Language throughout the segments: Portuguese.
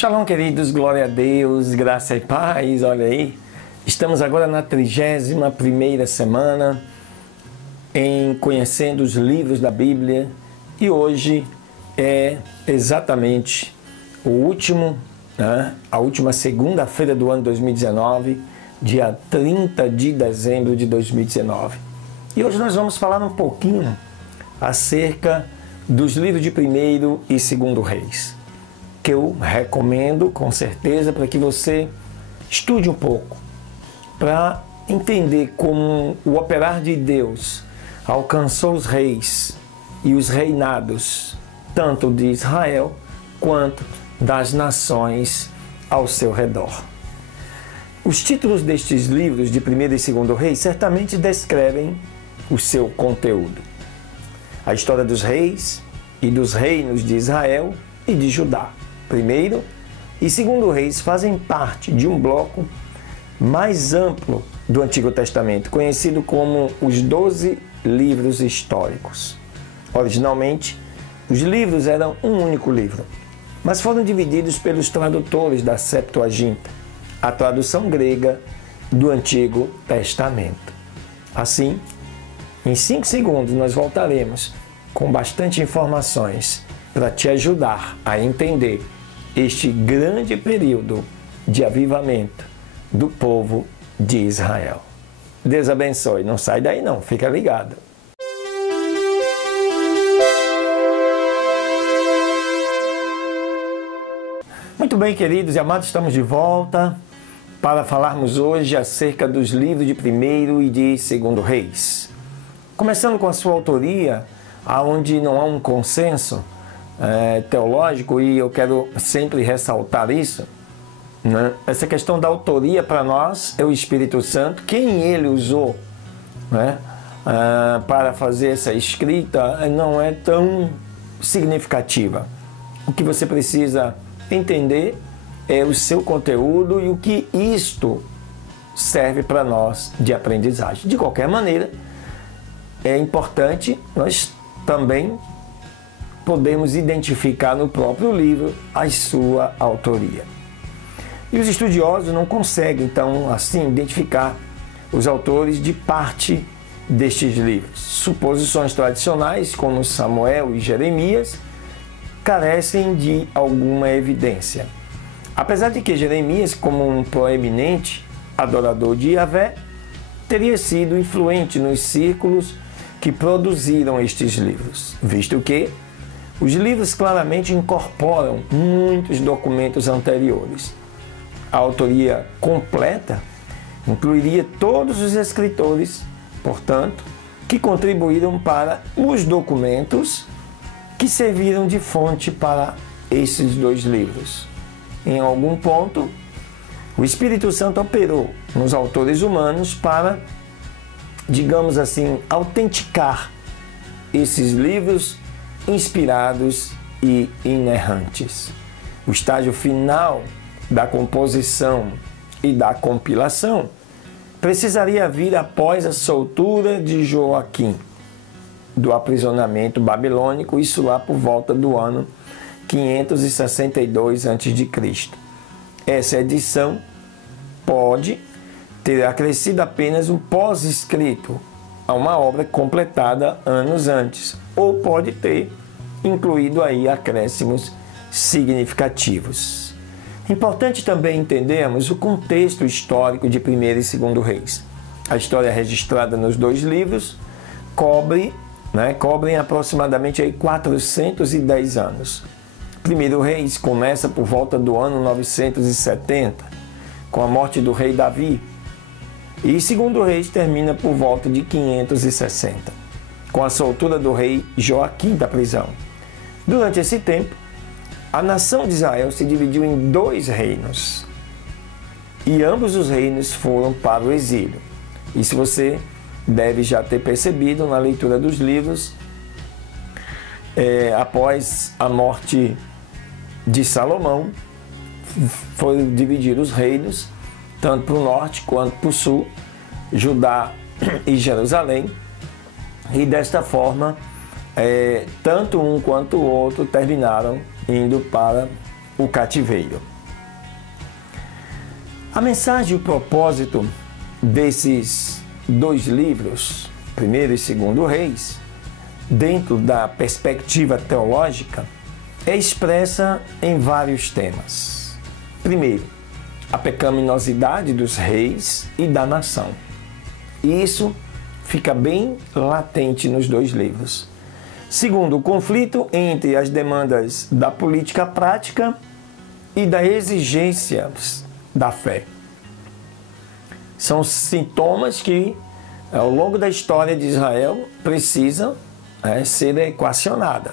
Shalom, queridos, glória a Deus, graça e paz. Olha aí, estamos agora na 31ª semana em conhecendo os livros da Bíblia e hoje é exatamente a última segunda-feira do ano 2019, dia 30 de dezembro de 2019. E hoje nós vamos falar um pouquinho acerca dos livros de 1º e 2º Reis, que eu recomendo com certeza para que você estude um pouco, para entender como o operar de Deus alcançou os reis e os reinados, tanto de Israel quanto das nações ao seu redor. Os títulos destes livros de 1º e 2º Reis certamente descrevem o seu conteúdo. A história dos reis e dos reinos de Israel e de Judá. 1º e 2º Reis fazem parte de um bloco mais amplo do Antigo Testamento, conhecido como os 12 livros históricos. Originalmente, os livros eram um único livro, mas foram divididos pelos tradutores da Septuaginta, a tradução grega do Antigo Testamento. Assim, em 5 segundos nós voltaremos com bastante informações para te ajudar a entender este grande período de avivamento do povo de Israel. Deus abençoe. Não sai daí não, fica ligado. Muito bem, queridos e amados, estamos de volta para falarmos hoje acerca dos livros de 1º e de 2º Reis. Começando com a sua autoria, onde não há um consenso teológico, e eu quero sempre ressaltar isso, né? Essa questão da autoria para nós é o Espírito Santo, quem ele usou, né, para fazer essa escrita não é tão significativa. O que você precisa entender é o seu conteúdo e o que isto serve para nós de aprendizagem. De qualquer maneira, é importante nós também podemos identificar no próprio livro a sua autoria. E os estudiosos não conseguem, então, assim, identificar os autores de parte destes livros. Suposições tradicionais, como Samuel e Jeremias, carecem de alguma evidência. Apesar de que Jeremias, como um proeminente adorador de Yahvé, teria sido influente nos círculos que produziram estes livros, visto que os livros claramente incorporam muitos documentos anteriores. A autoria completa incluiria todos os escritores, portanto, que contribuíram para os documentos que serviram de fonte para esses 2 livros. Em algum ponto, o Espírito Santo operou nos autores humanos para, digamos assim, autenticar esses livros inspirados e inerrantes. O estágio final da composição e da compilação precisaria vir após a soltura de Joaquim do aprisionamento babilônico, isso lá por volta do ano 562 a.C. Essa edição pode ter acrescido apenas um pós-escrito a uma obra completada anos antes, ou pode ter incluído aí acréscimos significativos. Importante também entendermos o contexto histórico de 1º e 2º Reis. A história registrada nos 2 livros cobrem aproximadamente aí 410 anos. 1º Reis começa por volta do ano 970, com a morte do rei Davi, e 2º Reis termina por volta de 560, com a soltura do rei Joaquim da prisão. Durante esse tempo, a nação de Israel se dividiu em 2 reinos, e ambos os reinos foram para o exílio. Isso você deve já ter percebido na leitura dos livros. Após a morte de Salomão, foram divididos os reinos, tanto para o norte quanto para o sul, Judá e Jerusalém, e desta forma, tanto um quanto o outro terminaram indo para o cativeiro. A mensagem e o propósito desses dois livros, Primeiro e Segundo Reis, dentro da perspectiva teológica, é expressa em vários temas. Primeiro, a pecaminosidade dos reis e da nação. E isso fica bem latente nos dois livros. Segundo, o conflito entre as demandas da política prática e das exigências da fé. São sintomas que, ao longo da história de Israel, precisam ser equacionadas.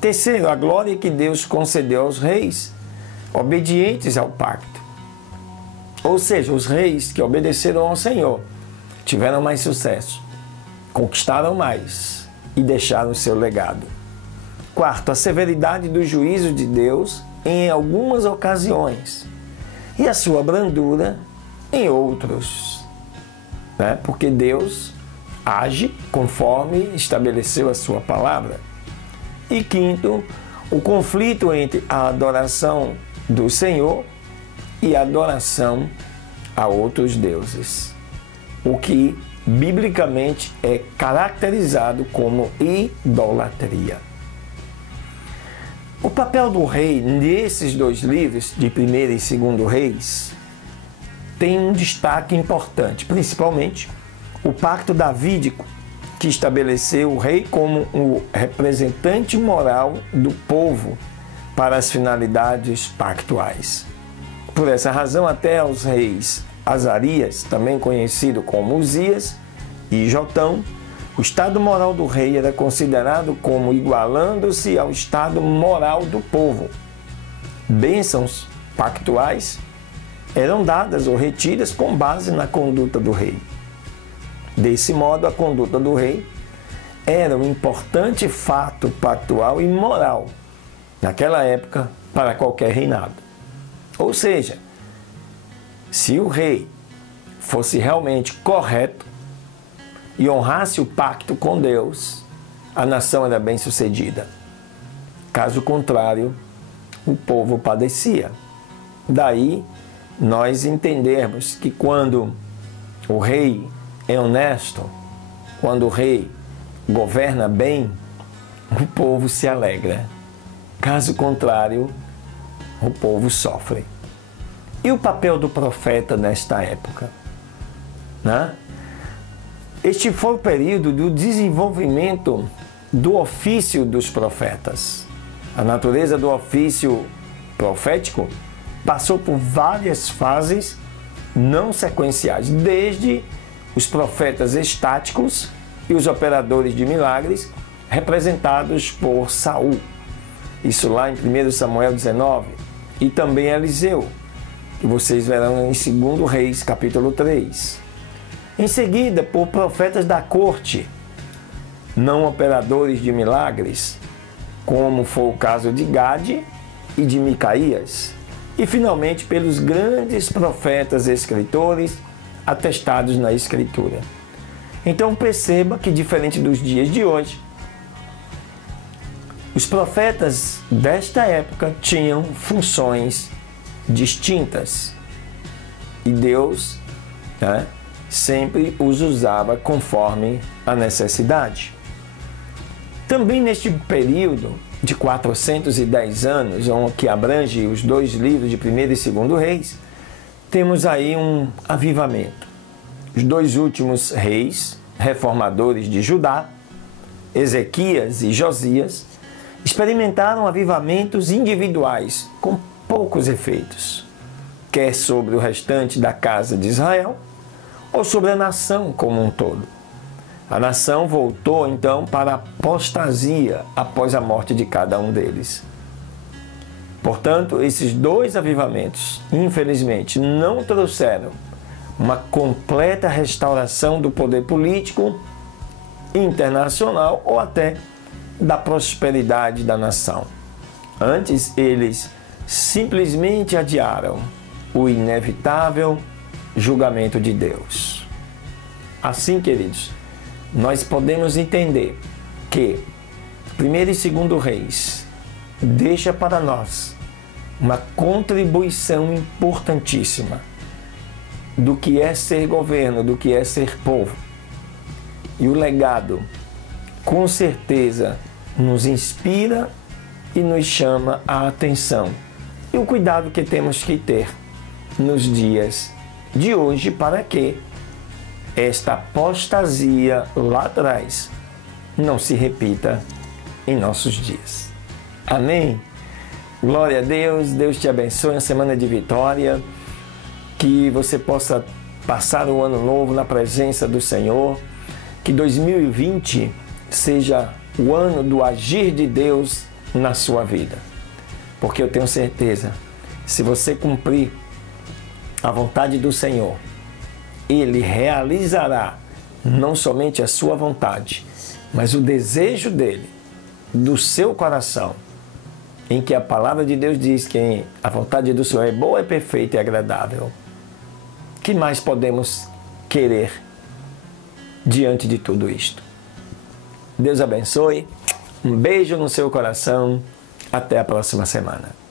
Terceiro, a glória que Deus concedeu aos reis obedientes ao pacto. Ou seja, os reis que obedeceram ao Senhor tiveram mais sucesso, conquistaram mais e deixaram seu legado. Quarto, a severidade do juízo de Deus em algumas ocasiões e a sua brandura em outros, porque Deus age conforme estabeleceu a sua palavra. E quinto, o conflito entre a adoração do Senhor e a adoração a outros deuses, o que biblicamente é caracterizado como idolatria. O papel do rei nesses dois livros, de Primeiro e Segundo Reis, tem um destaque importante, principalmente o pacto davídico, que estabeleceu o rei como o representante moral do povo para as finalidades pactuais. Por essa razão, até os reis Azarias, também conhecido como Uzias, e Jotão, o estado moral do rei era considerado como igualando-se ao estado moral do povo. Bênçãos pactuais eram dadas ou retidas com base na conduta do rei. Desse modo, a conduta do rei era um importante fato pactual e moral naquela época para qualquer reinado. Ou seja, se o rei fosse realmente correto e honrasse o pacto com Deus, a nação era bem-sucedida. Caso contrário, o povo padecia. Daí, nós entendermos que quando o rei é honesto, quando o rei governa bem, o povo se alegra. Caso contrário, o povo sofre. E o papel do profeta nesta época? Este foi o período do desenvolvimento do ofício dos profetas. A natureza do ofício profético passou por várias fases não sequenciais, desde os profetas estáticos e os operadores de milagres, representados por Saul. Isso lá em 1 Samuel 19, e também Eliseu, que vocês verão em 2 Reis, capítulo 3. Em seguida, por profetas da corte, não operadores de milagres, como foi o caso de Gade e de Micaías. E, finalmente, pelos grandes profetas escritores atestados na Escritura. Então, perceba que, diferente dos dias de hoje, os profetas desta época tinham funções distintas. E Deus sempre os usava conforme a necessidade. Também neste período de 410 anos, que abrange os dois livros de Primeiro e Segundo Reis, temos aí um avivamento. Os dois últimos reis, reformadores de Judá, Ezequias e Josias, experimentaram avivamentos individuais com poucos efeitos, quer sobre o restante da casa de Israel ou sobre a nação como um todo. A nação voltou então para a apostasia após a morte de cada um deles. Portanto, esses dois avivamentos, infelizmente, não trouxeram uma completa restauração do poder político internacional ou até da prosperidade da nação. Antes, eles simplesmente adiaram o inevitável julgamento de Deus. Assim, queridos, nós podemos entender que Primeiro e Segundo Reis deixa para nós uma contribuição importantíssima do que é ser governo, do que é ser povo. E o legado, com certeza, nos inspira e nos chama a atenção. E o cuidado que temos que ter nos dias de hoje para que esta apostasia lá atrás não se repita em nossos dias. Amém? Glória a Deus, Deus te abençoe, uma semana de vitória, que você possa passar o ano novo na presença do Senhor, que 2020 seja o ano do agir de Deus na sua vida. Porque eu tenho certeza, se você cumprir a vontade do Senhor, Ele realizará não somente a sua vontade, mas o desejo dele, do seu coração, em que a palavra de Deus diz que a vontade do Senhor é boa, é perfeita e agradável. Que mais podemos querer diante de tudo isto? Deus abençoe, um beijo no seu coração, até a próxima semana.